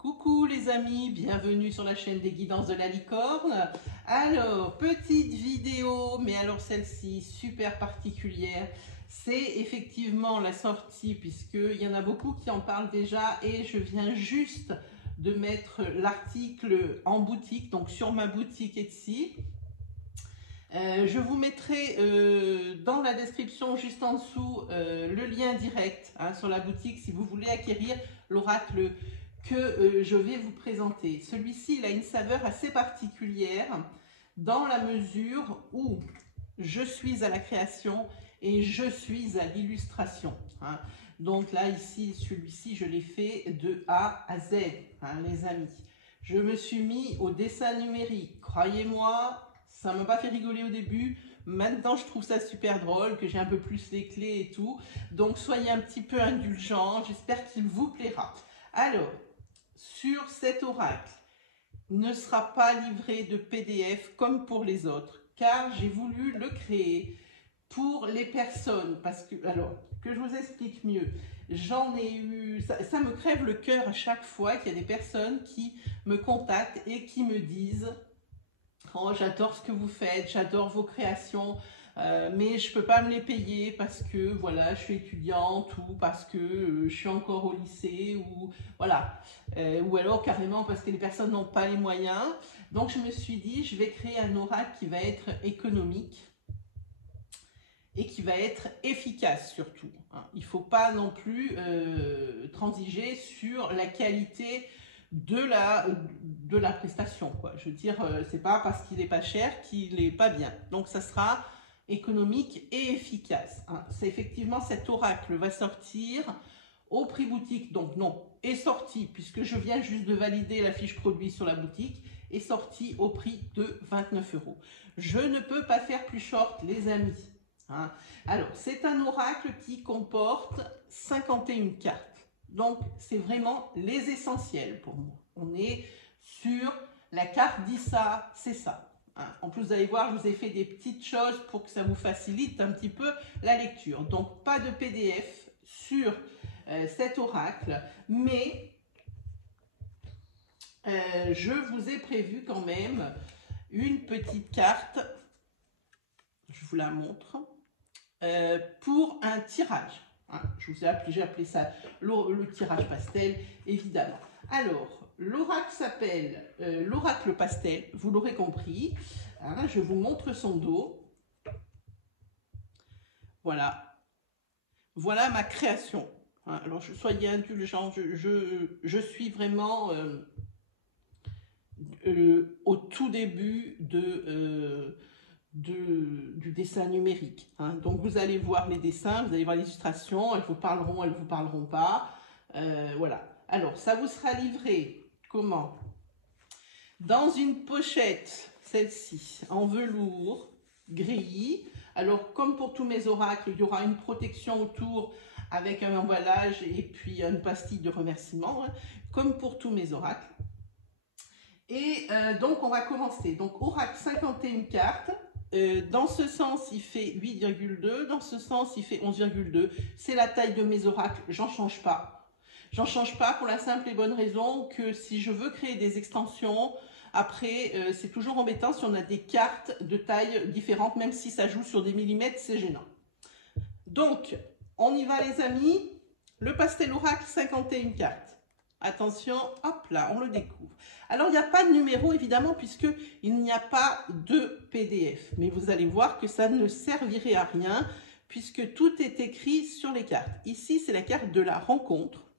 Coucou les amis, bienvenue sur la chaîne des guidances de la licorne. Alors, petite vidéo, mais alors celle-ci super particulière. C'est effectivement la sortie, puisqu'il y en a beaucoup qui en parlent déjà et je viens juste de mettre l'article en boutique, donc sur ma boutique Etsy. Je vous mettrai dans la description juste en dessous le lien direct sur la boutique si vous voulez acquérir l'oracle que je vais vous présenter. Celui-ci, il a une saveur assez particulière dans la mesure où je suis à la création et je suis à l'illustration. Donc là, ici, celui-ci, je l'ai fait de A à Z, les amis. Je me suis mis au dessin numérique. Croyez-moi, ça ne m'a pas fait rigoler au début. Maintenant, je trouve ça super drôle, que j'ai un peu plus les clés et tout. Donc, soyez un petit peu indulgents. J'espère qu'il vous plaira. Alors, sur cet oracle, ne sera pas livré de PDF comme pour les autres, car j'ai voulu le créer pour les personnes, parce que, alors, que je vous explique mieux, j'en ai eu, ça me crève le cœur à chaque fois qu'il y a des personnes qui me contactent et qui me disent « Oh, j'adore ce que vous faites, j'adore vos créations, mais je ne peux pas me les payer parce que voilà, je suis étudiante ou parce que je suis encore au lycée ou voilà, ou alors carrément parce que les personnes n'ont pas les moyens. » Donc je me suis dit, je vais créer un oracle qui va être économique et qui va être efficace surtout. Il ne faut pas non plus transiger sur la qualité de la prestation, quoi. Je veux dire, c'est pas parce qu'il n'est pas cher qu'il n'est pas bien. Donc ça sera économique et efficace. C'est effectivement cet oracle va sortir au prix boutique, donc non, est sorti, puisque je viens juste de valider la fiche produit sur la boutique, est sorti au prix de 29 €. Je ne peux pas faire plus short, les amis. Alors, c'est un oracle qui comporte 51 cartes. Donc, c'est vraiment les essentiels pour moi. On est sur la carte dit ça, c'est ça. En plus, vous allez voir, je vous ai fait des petites choses pour que ça vous facilite un petit peu la lecture. Donc, pas de PDF sur cet oracle, mais je vous ai prévu quand même une petite carte. Je vous la montre. Pour un tirage. J'ai appelé ça le tirage pastel, évidemment. Alors, l'oracle s'appelle l'oracle pastel, vous l'aurez compris. Je vous montre son dos. Voilà. Voilà ma création. Alors, soyez indulgents, je suis vraiment au tout début du dessin numérique. Donc vous allez voir les dessins, vous allez voir les illustrations, elles vous parleront pas. Voilà. Alors ça vous sera livré comment? Dans une pochette, celle-ci, en velours gris. Alors comme pour tous mes oracles, il y aura une protection autour avec un emballage et puis une pastille de remerciement, comme pour tous mes oracles. Et donc on va commencer. Donc oracle 51 cartes. Dans ce sens, il fait 8,2. Dans ce sens, il fait 11,2. C'est la taille de mes oracles. J'en change pas. J'en change pas pour la simple et bonne raison que si je veux créer des extensions, après, c'est toujours embêtant si on a des cartes de taille différentes, même si ça joue sur des millimètres, c'est gênant. Donc, on y va les amis. Le pastel oracle, 51 cartes. Attention, hop là, on le découvre. Alors, il n'y a pas de numéro, évidemment, puisqu'il n'y a pas de PDF. Mais vous allez voir que ça ne servirait à rien, puisque tout est écrit sur les cartes. Ici, c'est la carte de la rencontre,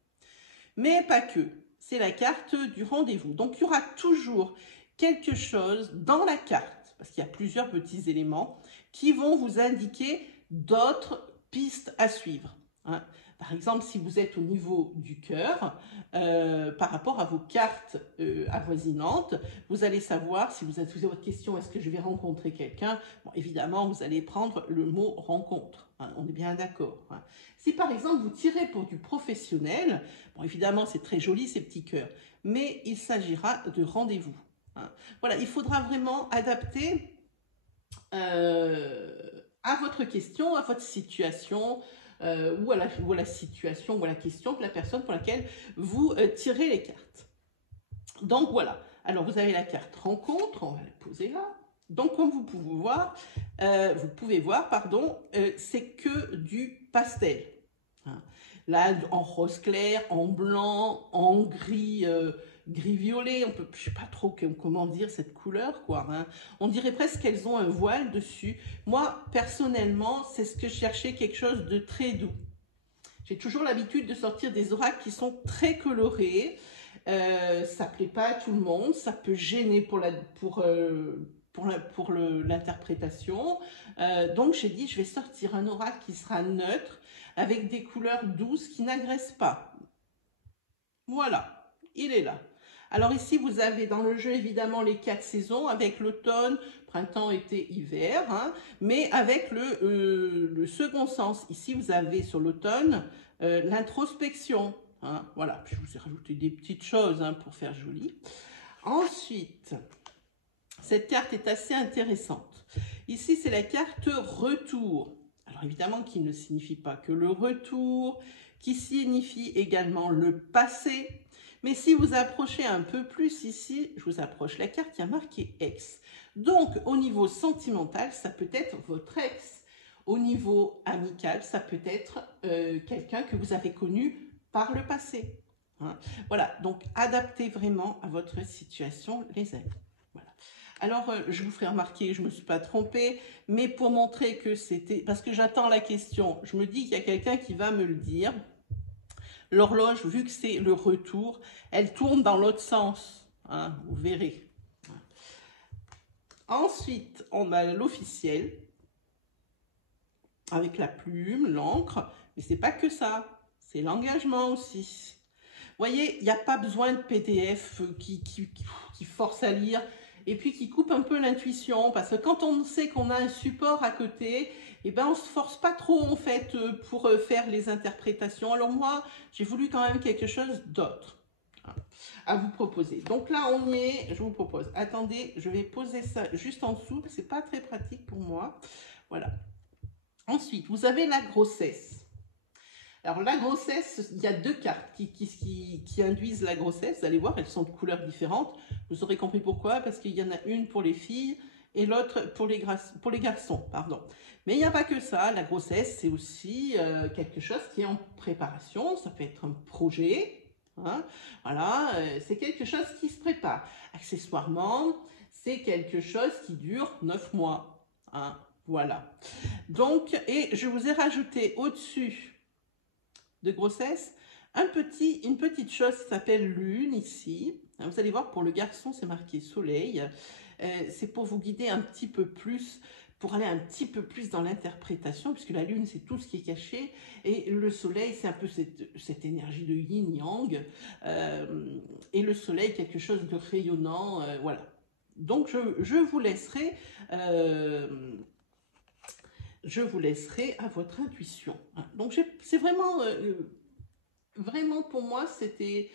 mais pas que. C'est la carte du rendez-vous. Donc, il y aura toujours quelque chose dans la carte, parce qu'il y a plusieurs petits éléments, qui vont vous indiquer d'autres pistes à suivre. Par exemple, si vous êtes au niveau du cœur, par rapport à vos cartes avoisinantes, vous allez savoir, si vous avez posé votre question, est-ce que je vais rencontrer quelqu'un? Bon, évidemment, vous allez prendre le mot rencontre. On est bien d'accord. Si par exemple, vous tirez pour du professionnel, bon, évidemment, c'est très joli ces petits cœurs, mais il s'agira de rendez-vous. Voilà, il faudra vraiment adapter à votre question, à votre situation, ou à la situation ou à la question de la personne pour laquelle vous tirez les cartes. Donc voilà, alors vous avez la carte rencontre, on va la poser là. Donc comme vous pouvez voir, pardon, c'est que du pastel. Hein. Là, en rose clair, en blanc, en gris, gris-violet, on peut, je sais pas trop comment dire cette couleur, quoi. Hein. On dirait presque qu'elles ont un voile dessus. Moi, personnellement, c'est ce que je cherchais, quelque chose de très doux. J'ai toujours l'habitude de sortir des oracles qui sont très colorés. Ça plaît pas à tout le monde, ça peut gêner pour l'interprétation. Donc j'ai dit, je vais sortir un oracle qui sera neutre, avec des couleurs douces qui n'agressent pas. Voilà, il est là. Alors ici, vous avez dans le jeu évidemment les 4 saisons, avec l'automne, printemps, été, hiver, hein, mais avec le second sens. Ici, vous avez sur l'automne l'introspection. Hein, voilà, puis je vous ai rajouté des petites choses hein, pour faire joli. Ensuite, cette carte est assez intéressante. Ici, c'est la carte retour. Alors évidemment, qui ne signifie pas que le retour, qui signifie également le passé. Mais si vous approchez un peu plus ici, je vous approche la carte qui a marqué ex. Donc, au niveau sentimental, ça peut être votre ex. Au niveau amical, ça peut être quelqu'un que vous avez connu par le passé. Hein. Voilà, donc adaptez vraiment à votre situation, les amis. Voilà. Alors, je vous ferai remarquer, je ne me suis pas trompée, mais pour montrer que c'était... Parce que j'attends la question, je me dis qu'il y a quelqu'un qui va me le dire. L'horloge, vu que c'est le retour, elle tourne dans l'autre sens. Hein, vous verrez. Ensuite, on a l'officiel, avec la plume, l'encre, mais c'est pas que ça. C'est l'engagement aussi. Vous voyez, il n'y a pas besoin de PDF qui force à lire et puis qui coupe un peu l'intuition. Parce que quand on sait qu'on a un support à côté, eh ben, on ne se force pas trop en fait pour faire les interprétations. Alors moi, j'ai voulu quand même quelque chose d'autre à vous proposer. Donc là, on y est. Je vous propose. Attendez, je vais poser ça juste en dessous. C'est pas très pratique pour moi. Voilà. Ensuite, vous avez la grossesse. Alors la grossesse, il y a 2 cartes qui induisent la grossesse. Vous allez voir, elles sont de couleurs différentes. Vous aurez compris pourquoi, parce qu'il y en a une pour les filles et l'autre pour les garçons. Pardon. Mais il n'y a pas que ça. La grossesse, c'est aussi quelque chose qui est en préparation. Ça peut être un projet. Hein. Voilà, c'est quelque chose qui se prépare. Accessoirement, c'est quelque chose qui dure 9 mois. Hein. Voilà. Donc, et je vous ai rajouté au-dessus de grossesse, une petite chose qui s'appelle lune ici. Vous allez voir, pour le garçon, c'est marqué soleil. C'est pour vous guider un petit peu plus, pour aller un petit peu plus dans l'interprétation, puisque la lune, c'est tout ce qui est caché, et le soleil, c'est un peu cette énergie de yin-yang, et le soleil, quelque chose de rayonnant, voilà. Donc, je vous laisserai à votre intuition. Donc, c'est vraiment, vraiment pour moi, c'était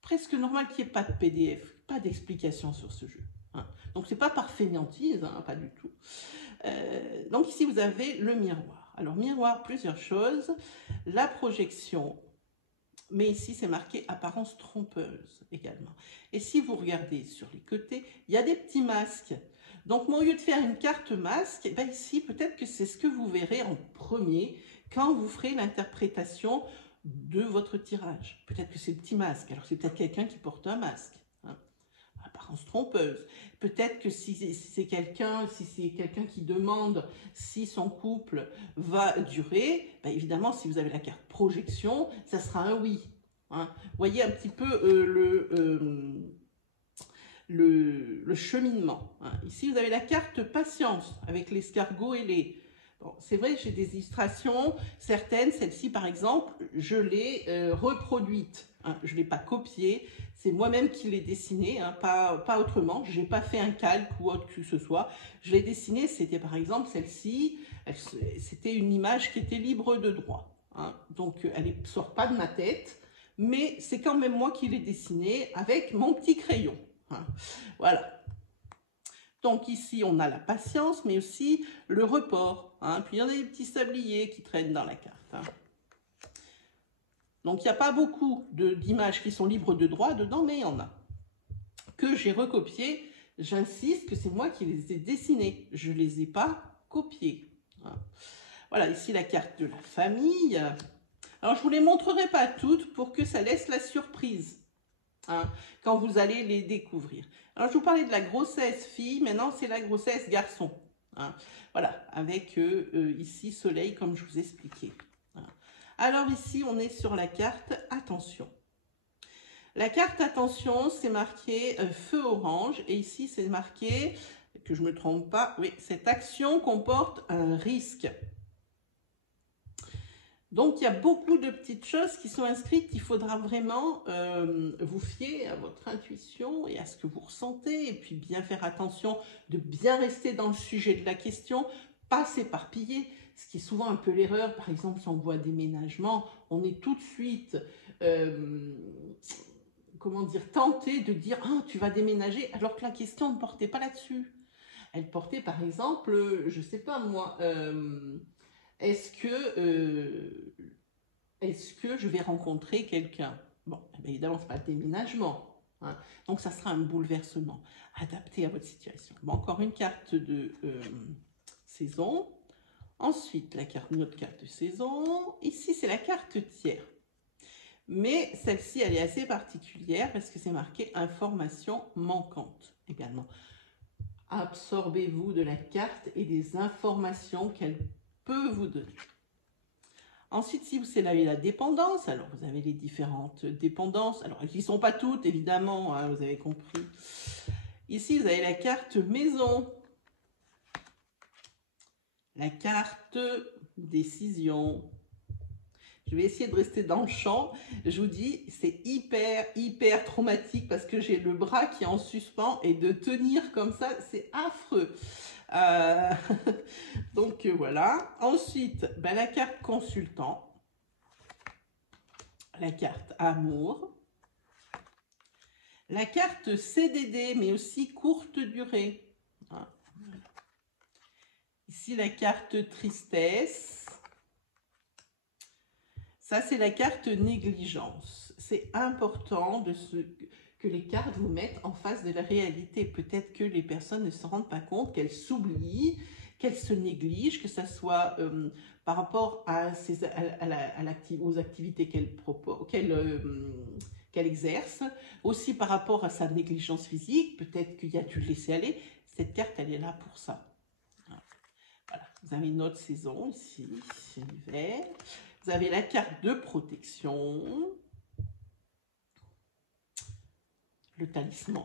presque normal qu'il n'y ait pas de PDF, pas d'explication sur ce jeu. Hein. Donc, c'est pas par fainéantise, hein, pas du tout. Donc, ici, vous avez le miroir. Alors, miroir, plusieurs choses. La projection, mais ici, c'est marqué apparence trompeuse également. Et si vous regardez sur les côtés, il y a des petits masques. Donc, moi, au lieu de faire une carte masque, eh bien, ici, peut-être que c'est ce que vous verrez en premier quand vous ferez l'interprétation de votre tirage. Peut-être que c'est le petit masque. Alors, c'est peut-être quelqu'un qui porte un masque. Hein. Apparence trompeuse. Peut-être que si c'est quelqu'un qui demande si son couple va durer, ben évidemment, si vous avez la carte projection, ça sera un oui. Hein. Vous voyez un petit peu le cheminement. Hein. Ici, vous avez la carte patience avec l'escargot et les... Bon, c'est vrai, j'ai des illustrations, certaines, celle-ci par exemple, je l'ai reproduite. Hein. Je ne l'ai pas copiée, c'est moi-même qui l'ai dessinée, hein, pas autrement. Je n'ai pas fait un calque ou autre que ce soit. Je l'ai dessinée, c'était par exemple celle-ci, c'était une image qui était libre de droit. Hein. Donc, elle ne sort pas de ma tête, mais c'est quand même moi qui l'ai dessinée avec mon petit crayon. Hein. Voilà. Donc ici, on a la patience, mais aussi le report. Hein. Puis il y en a des petits sabliers qui traînent dans la carte. Hein. Donc, il n'y a pas beaucoup d'images qui sont libres de droit dedans, mais il y en a. Que j'ai recopiées, j'insiste que c'est moi qui les ai dessinées. Je ne les ai pas copiées. Voilà, ici la carte de la famille. Alors, je ne vous les montrerai pas toutes pour que ça laisse la surprise quand vous allez les découvrir. Alors, je vous parlais de la grossesse fille, maintenant c'est la grossesse garçon. Voilà, avec ici soleil comme je vous expliquais. Alors ici, on est sur la carte attention. La carte attention, c'est marqué feu orange et ici c'est marqué, que je ne me trompe pas, oui, cette action comporte un risque. Donc il y a beaucoup de petites choses qui sont inscrites, il faudra vraiment vous fier à votre intuition et à ce que vous ressentez et puis bien faire attention de bien rester dans le sujet de la question, pas s'éparpiller. Ce qui est souvent un peu l'erreur, par exemple si on voit déménagement, on est tout de suite comment dire, tenté de dire ah, tu vas déménager alors que la question ne portait pas là-dessus. Elle portait par exemple, je sais pas moi, est-ce que je vais rencontrer quelqu'un? Bon, évidemment, ce n'est pas le déménagement. Donc, ça sera un bouleversement adapté à votre situation. Bon, encore une carte de saison. Ensuite, notre carte de saison. Ici, c'est la carte tiers. Mais celle-ci, elle est assez particulière parce que c'est marqué information manquante également. Absorbez-vous de la carte et des informations qu'elle peut vous donner. Ensuite, si vous avez la dépendance, alors vous avez les différentes dépendances. Alors, elles n'y sont pas toutes, évidemment, hein, vous avez compris. Ici, vous avez la carte maison. La carte décision. Je vais essayer de rester dans le champ. Je vous dis, c'est hyper traumatique parce que j'ai le bras qui est en suspens et de tenir comme ça, c'est affreux. Donc voilà. Ensuite, la carte consultant, la carte amour, la carte CDD, mais aussi courte durée. Ici, la carte tristesse. Ça, c'est la carte négligence. C'est important que les cartes vous mettent en face de la réalité. Peut-être que les personnes ne se rendent pas compte qu'elles s'oublient, qu'elles se négligent, que ce soit par rapport aux activités qu'elle exerce, aussi par rapport à sa négligence physique, peut-être qu'il y a dû le laisser aller. Cette carte, elle est là pour ça. Voilà, vous avez une autre saison ici, c'est l'hiver. Vous avez la carte de protection, le talisman,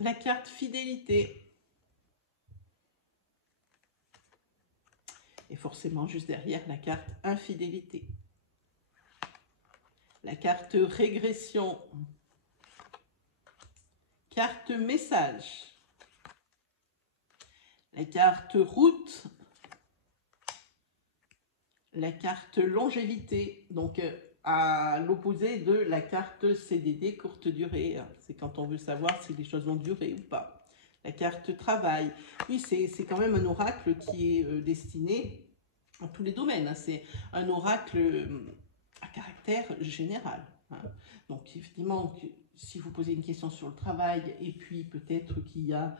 la carte fidélité. Et forcément, juste derrière, la carte infidélité. La carte régression. Carte message. La carte route. La carte longévité, donc à l'opposé de la carte CDD, courte durée. C'est quand on veut savoir si les choses vont durer ou pas. La carte travail. Oui, c'est quand même un oracle qui est destiné à tous les domaines. C'est un oracle à caractère général. Donc, effectivement, si vous posez une question sur le travail, et puis peut-être qu'il y a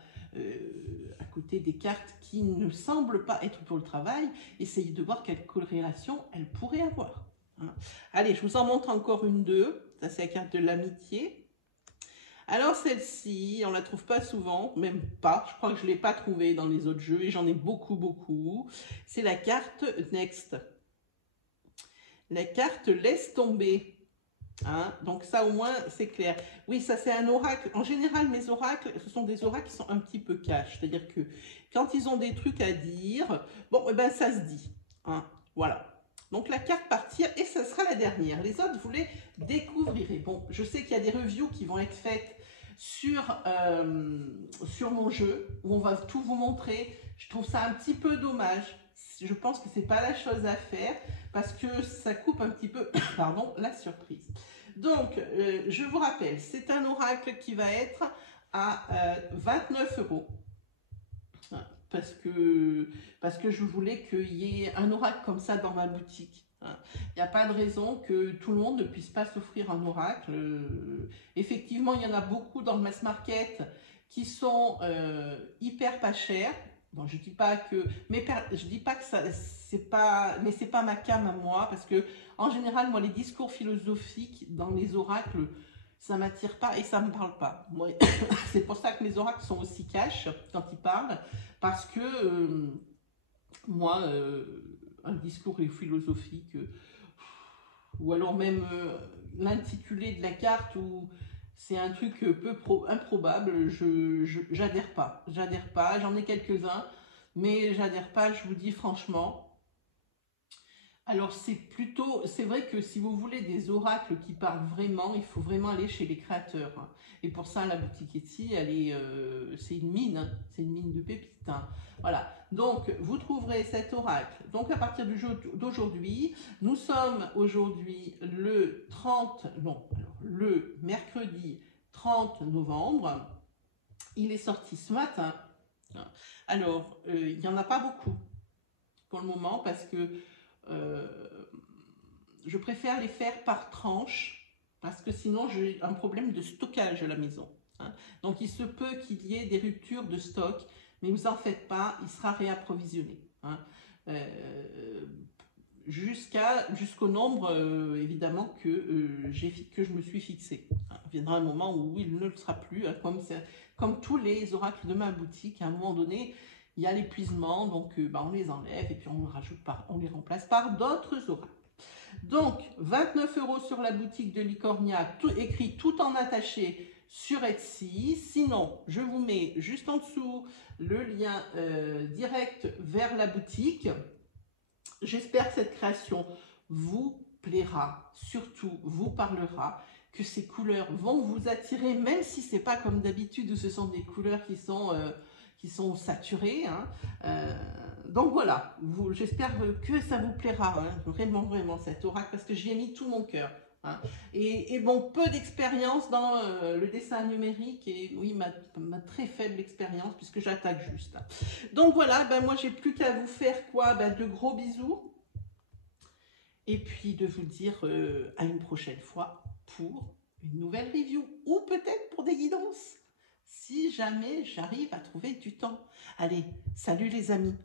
à côté des cartes qui ne semblent pas être pour le travail, essayez de voir quelle corrélation elle pourrait avoir. Allez, je vous en montre encore une, deux. Ça, c'est la carte de l'amitié. Alors, celle-ci, on ne la trouve pas souvent, même pas. Je crois que je ne l'ai pas trouvée dans les autres jeux, et j'en ai beaucoup. C'est la carte Next. La carte Laisse tomber. Donc ça au moins c'est clair. Oui, ça c'est un oracle. En général mes oracles, ce sont des oracles qui sont un petit peu cash. C'est-à-dire que quand ils ont des trucs à dire, bon, ça se dit. Voilà. Donc la carte partir et ça sera la dernière. Les autres, vous les découvrirez. Bon, je sais qu'il y a des reviews qui vont être faites sur mon jeu, où on va tout vous montrer. Je trouve ça un petit peu dommage. Je pense que c'est pas la chose à faire parce que ça coupe un petit peu pardon, la surprise. Donc, je vous rappelle, c'est un oracle qui va être à 29 € parce que je voulais qu'il y ait un oracle comme ça dans ma boutique. hein. Il n'y a pas de raison que tout le monde ne puisse pas s'offrir un oracle. Effectivement, il y en a beaucoup dans le mass market qui sont hyper pas chers. Bon, je dis pas que, je dis pas que ça, c'est pas, mais c'est pas ma came à moi, parce que en général, moi, les discours philosophiques dans les oracles, ça m'attire pas et ça me parle pas. Moi, c'est pour ça que mes oracles sont aussi cash quand ils parlent, parce que moi, un discours philosophique, ou alors même l'intitulé de la carte, où c'est un truc peu improbable, j'adhère pas. J'adhère pas, j'en ai quelques-uns, mais j'adhère pas, je vous dis franchement. Alors c'est vrai que si vous voulez des oracles qui parlent vraiment, il faut vraiment aller chez les créateurs, hein. Et pour ça, la boutique Etsy, c'est une mine, hein. C'est une mine de pépites, hein. Voilà. Donc vous trouverez cet oracle. Donc à partir d'aujourd'hui, nous sommes aujourd'hui le 30, non, alors, le mercredi 30 novembre. Il est sorti ce matin. Alors il n'y en a pas beaucoup pour le moment parce que euh, je préfère les faire par tranche parce que sinon j'ai un problème de stockage à la maison, hein. Donc il se peut qu'il y ait des ruptures de stock, mais vous en faites pas, il sera réapprovisionné, hein. Jusqu'au nombre évidemment que je me suis fixé, hein. Il viendra un moment où il ne le sera plus, hein, comme tous les oracles de ma boutique. À un moment donné, il y a l'épuisement, donc on les enlève et puis on les remplace par d'autres oracles. Donc 29 € sur la boutique de Licornia, écrit tout en attaché sur Etsy. Sinon, je vous mets juste en dessous le lien direct vers la boutique. J'espère que cette création vous plaira, surtout vous parlera, que ces couleurs vont vous attirer, même si c'est pas comme d'habitude où ce sont des couleurs qui sont saturées, hein. Donc voilà, j'espère que ça vous plaira, hein, vraiment, vraiment, cet oracle, parce que j'y ai mis tout mon cœur, hein. Et bon, peu d'expérience dans le dessin numérique, et oui, ma très faible expérience, puisque j'attaque juste. Donc voilà, moi j'ai plus qu'à vous faire quoi, de gros bisous, et puis de vous dire à une prochaine fois pour une nouvelle review, ou peut-être pour des guidances, si jamais j'arrive à trouver du temps. Allez, salut les amis!